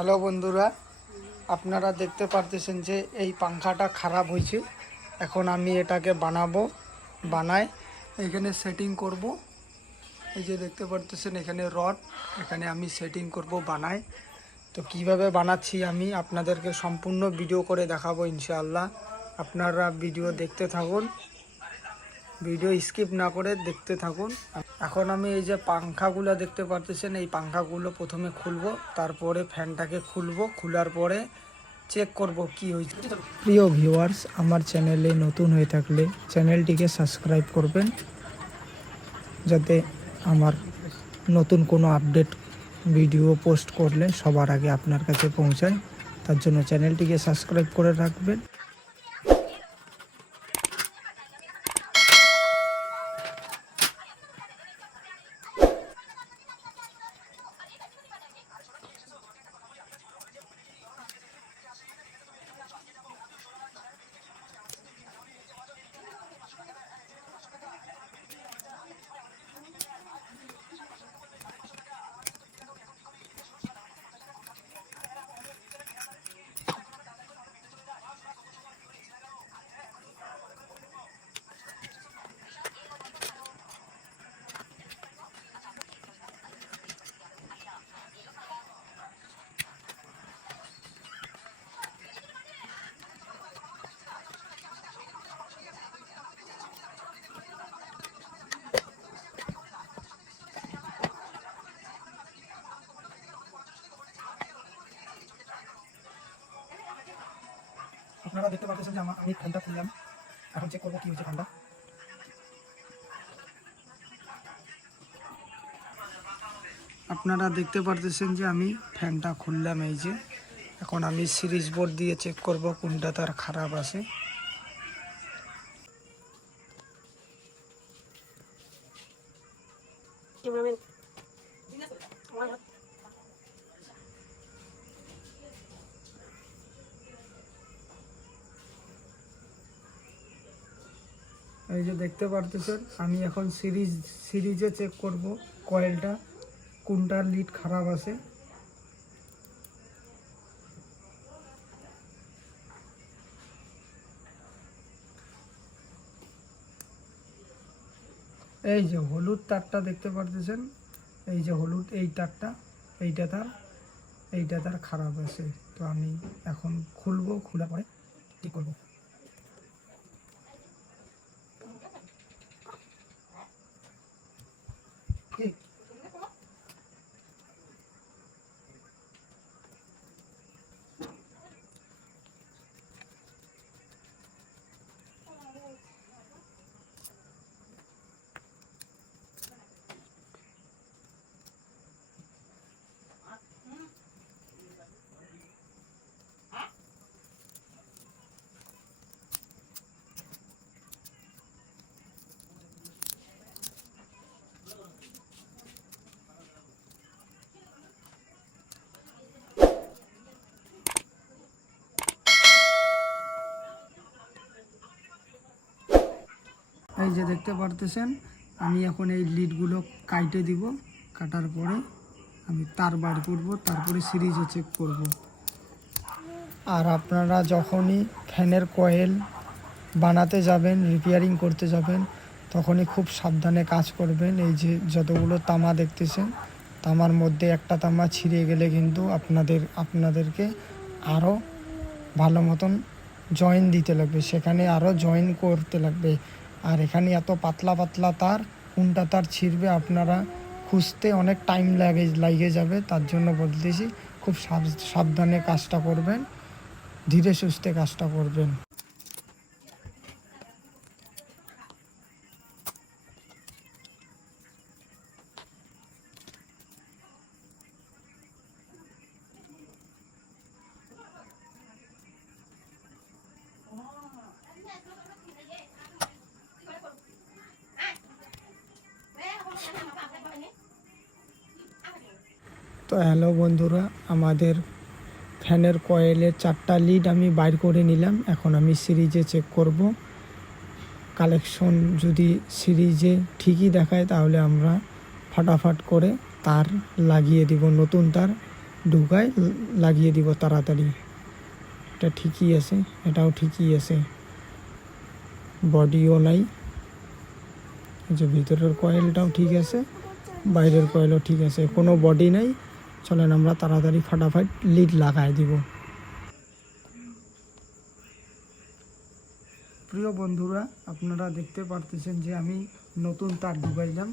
Hello বন্ধুরা, আপনারা দেখতে পারতেছেন যে এই পাংখাটা খারাপ হয়েছে। এখন আমি এটাকে বানাই এখানে সেটিং করব। এই যে দেখতে পারতেছেন এখানে রড, এখানে আমি সেটিং করব বানাই। তো কিভাবে বানাচ্ছি আমি আপনাদেরকে সম্পূর্ণ ভিডিও করে দেখাবো ইনশাআল্লাহ। আপনারা ভিডিও দেখতে থাকুন, ভিডিও স্কিপ না করে দেখতে থাকুন। এখন আমি এই যে পাংখাগুলো দেখতে পারতেছেন, এই পাংখাগুলো প্রথমে খুলবো, তারপরে ফ্যানটাকে খুলবো, খোলার পরে চেক করব কি হয়েছে। প্রিয় ভিউয়ার্স, আমার চ্যানেলে নতুন হয়ে থাকলে চ্যানেলটিকে সাবস্ক্রাইব করবেন, যাতে আমার নতুন কোনো আপডেট ভিডিও পোস্ট করলে সবার আগে আপনার কাছে পৌঁছায়। তার জন্য চ্যানেলটিকে সাবস্ক্রাইব করে রাখবেন। আপনারা দেখতে পাচ্ছেন যে আমি ফ্যানটা খুললাম, এখন চেক করবো কি হয়েছে ফ্যানটা। আপনারা দেখতে পারতেছেন যে আমি ফ্যানটা খুললাম। এই যে এখন আমি সিরিজ বোর্ড দিয়ে চেক করব কোনটা তার খারাপ আছে। এই যে দেখতে পারতেছেন আমি এখন সিরিজে চেক করব কয়েলটা কোনটার লিড খারাপ আছে। এই যে হলুদ তারটা দেখতে পারতেছেন, এই যে হলুদ এই তারটা, এইটা তার খারাপ আছে। তো আমি এখন খুলবো, খোলার পরে ঠিক করবো। এই যে দেখতে পারতেছেন আমি এখন এই লিডগুলো কাটে দিব, কাটার পরে আমি তার বার করব, তারপরে সিরিজে চেক করব। আর আপনারা যখনই ফ্যানের কয়েল বানাতে যাবেন, রিপেয়ারিং করতে যাবেন, তখনই খুব সাবধানে কাজ করবেন। এই যে যতগুলো তামা দেখতেছেন, তামার মধ্যে একটা তামা ছিঁড়ে গেলে কিন্তু আপনাদেরকে আরও ভালো মতন জয়েন দিতে লাগবে, সেখানে আরও জয়েন করতে লাগবে। আর এখানে এত পাতলা পাতলা তার, কোনটা তার ছিঁড়বে আপনারা খুঁজতে অনেক টাইম লাগে যাবে। তার জন্য বলতেছি খুব সাবধানে কাজটা করবেন, ধীরে সুস্থে কাজটা করবেন। তো হ্যালো বন্ধুরা, আমাদের ফ্যানের কয়েলের 4টা লিড আমি বাইর করে নিলাম। এখন আমি সিরিজে চেক করব। কালেকশন যদি সিরিজে ঠিকই দেখায় তাহলে আমরা ফাটাফাট করে তার লাগিয়ে দিব, নতুন তার ঢুকায় লাগিয়ে দিব তাড়াতাড়ি। এটা ঠিকই আছে, এটাও ঠিকই আছে, বডিও নাই। যে ভিতরের কয়েলটাও ঠিক আছে, বাইরের কয়েলও ঠিক আছে, কোনো বডি নাই। চলেন আমরা তাড়াতাড়ি ফাটাফাট লিড লাগাই দিব। প্রিয় বন্ধুরা, আপনারা দেখতে পারতেছেন যে আমি নতুন তার ঢুকাইলাম।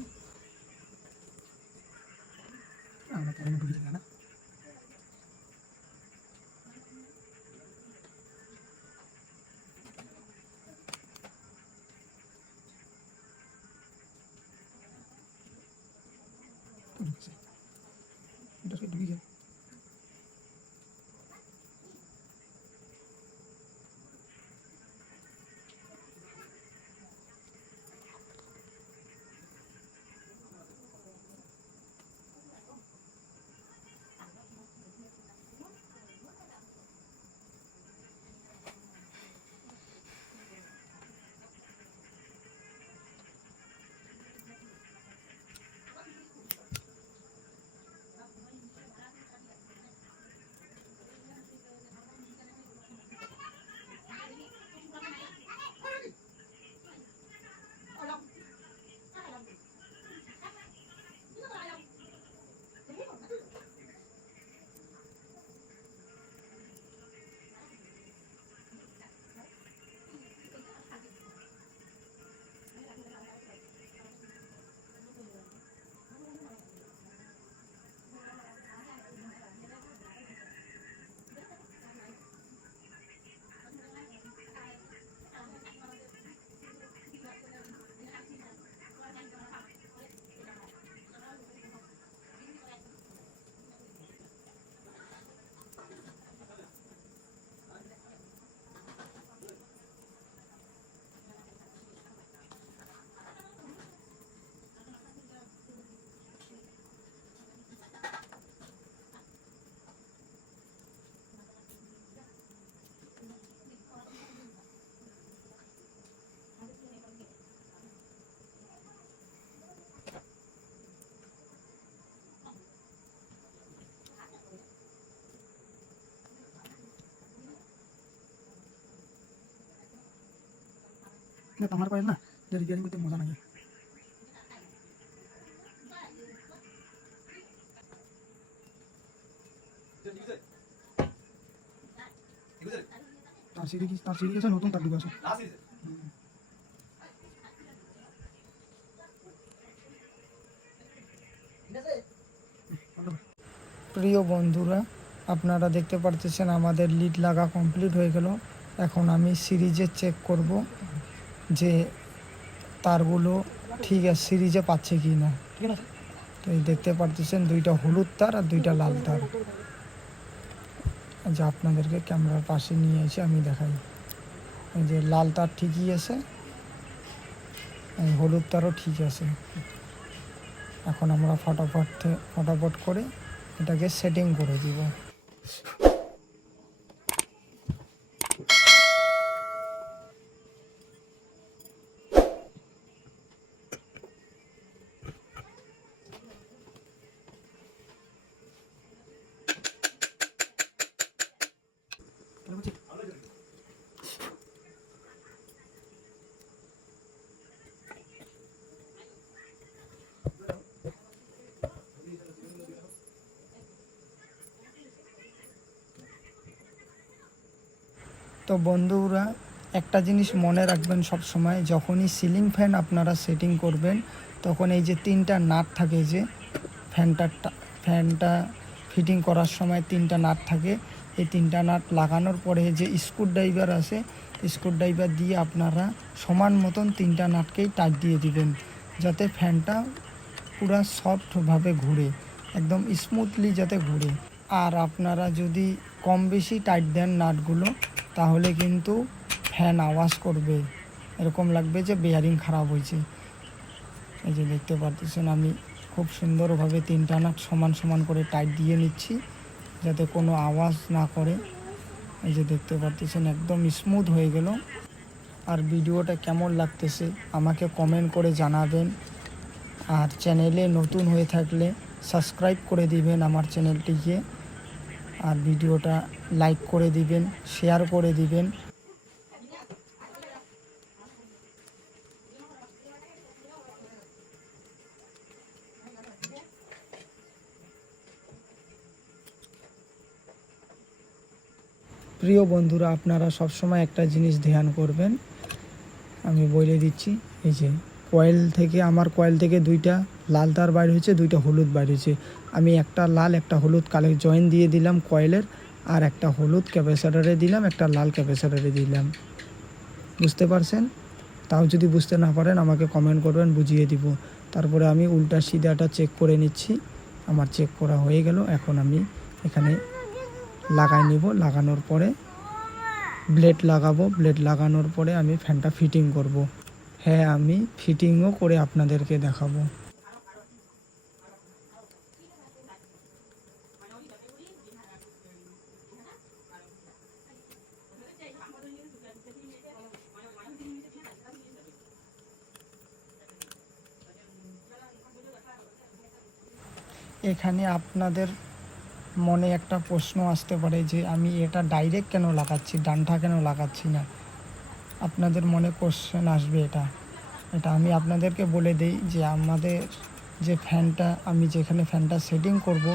না আমার কয়েল না, যে রিপেয়ারিং করতে মজা লাগে। তার সিঁড়ি গেছে, নতুন তার ঢুকে আছে। প্রিয় বন্ধুরা, আপনারা দেখতে পারতেছেন আমাদের লিড লাগা কমপ্লিট হয়ে গেল। এখন আমি সিরিজে চেক করব যে তারগুলো ঠিক আছে, সিরিজে পাচ্ছে কি না। তো এই দেখতে পারতেছেন দুইটা হলুদ তার আর দুইটা লাল তার। যে আপনাদেরকে ক্যামেরার পাশে নিয়ে এসে আমি দেখাই। এই যে লাল তার ঠিকই আছে, এই হলুদ তারও ঠিক আছে। এখন আমরা ফটাফট করে এটাকে সেটিং করে দিব। তো বন্ধুরা, একটা জিনিস মনে রাখবেন সব সময়, যখনই সিলিং ফ্যান আপনারা সেটিং করবেন তখন এই যে তিনটা নাট থাকে, যে ফ্যানটা ফিটিং করার সময় তিনটা নাট থাকে, এই তিনটা নাট লাগানোর পরে যে স্ক্রুড্রাইভার আছে, স্ক্রুড্রাইভার দিয়ে আপনারা সমান মতন তিনটা নাটকেই টাইট দিয়ে দিবেন, যাতে ফ্যানটা পুরো সফটভাবে ঘুরে, একদম স্মুথলি যাতে ঘুরে। আর আপনারা যদি কম বেশি টাইট দেন নাটগুলো, তাহলে কিন্তু ফ্যান আওয়াজ করবে, এরকম লাগবে যে বেয়ারিং খারাপ হয়েছে। এই যে দেখতে পাচ্ছেন আমি খুব সুন্দরভাবে তিনটা নাট সমান করে টাইট দিয়ে নিচ্ছি, যাতে কোনো আওয়াজ না করে। এই যে দেখতে পাচ্ছেন একদম স্মুথ হয়ে গেল। আর ভিডিওটা কেমন লাগতেছে আমাকে কমেন্ট করে জানাবেন। আর চ্যানেলে নতুন হয়ে থাকলে সাবস্ক্রাইব করে দিবেন আমার চ্যানেলটিকে। আর ভিডিওটা লাইক করে দিবেন, শেয়ার করে দিবেন। প্রিয় বন্ধুরা, আপনারা সবসময় একটা জিনিস ধ্যান করবেন, আমি বলে দিচ্ছি। এই যে আমার কয়েল থেকে দুইটা লাল তার বাইর হয়েছে, দুইটা হলুদ বাইর হয়েছে। আমি একটা লাল একটা হলুদ কালেক্ট জয়েন দিয়ে দিলাম কয়েলের, আর একটা হলুদ ক্যাপাসিটরে দিলাম, একটা লাল ক্যাপাসিটরে দিলাম। বুঝতে পারছেন? তাও যদি বুঝতে না পারেন আমাকে কমেন্ট করবেন, বুঝিয়ে দিব। তারপরে আমি উল্টা সিধাটা চেক করে নিচ্ছি। আমার চেক করা হয়ে গেল। এখন আমি এখানে লাগাই নিব। লাগানোর পরে ব্লেড লাগাবো। ব্লেড লাগানোর পরে আমি ফ্যানটা ফিটিং করব। হ্যাঁ, আমি ফিটিংও করে আপনাদেরকে দেখাবো। এখানে আপনাদের মনে একটা প্রশ্ন আসতে পারে যে আমি এটা ডাইরেক্ট কেন লাগাচ্ছি, ডান্ডা কেন লাগাচ্ছি না। আপনাদের মনে কোশ্চেন আসবে। এটা আমি আপনাদেরকে বলে দিই যে আমাদের যে ফ্যানটা, আমি যেখানে ফ্যানটা সেটিং করব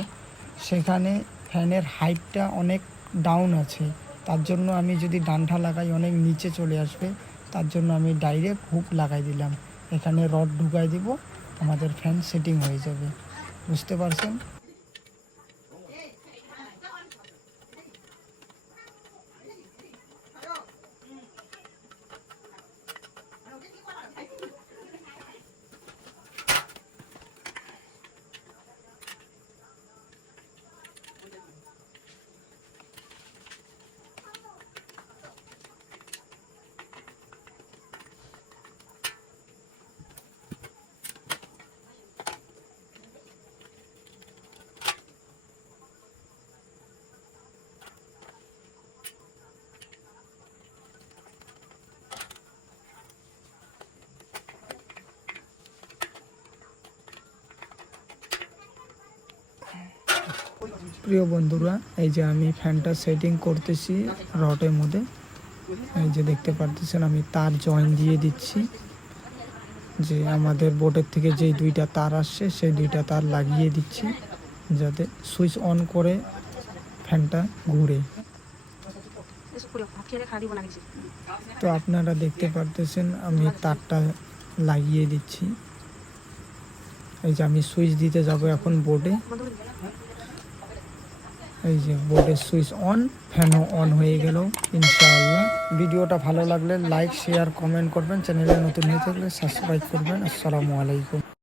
সেখানে ফ্যানের হাইটটা অনেক ডাউন আছে। তার জন্য আমি যদি ডান্ডা লাগাই অনেক নিচে চলে আসবে। তার জন্য আমি ডাইরেক্ট হুক লাগাই দিলাম। এখানে রড ঢুকাই দিব, আমাদের ফ্যান সেটিং হয়ে যাবে। বুঝতে পারছেন? প্রিয় বন্ধুরা, এই যে আমি ফ্যানটা সেটিং করতেছি রডের মধ্যে। এই যে দেখতে পারতেছেন আমি তার জয়েন দিয়ে দিচ্ছি, যে আমাদের বোর্ডের থেকে যেই দুইটা তার আসছে সেই দুইটা তার লাগিয়ে দিচ্ছি, যাতে সুইচ অন করে ফ্যানটা ঘুরে। তো আপনারা দেখতে পারতেছেন আমি তারটা লাগিয়ে দিচ্ছি। এই যে আমি সুইচ দিতে যাব এখন বোর্ডে। এই যে বোর্ডের সুইচ অন, ফ্যানও অন হয়ে গেল ইনশাআল্লাহ। ভিডিওটা ভালো লাগলে লাইক শেয়ার কমেন্ট করবেন, চ্যানেলে নতুন হয়ে থাকলে সাবস্ক্রাইব করবেন। আসসালামু আলাইকুম।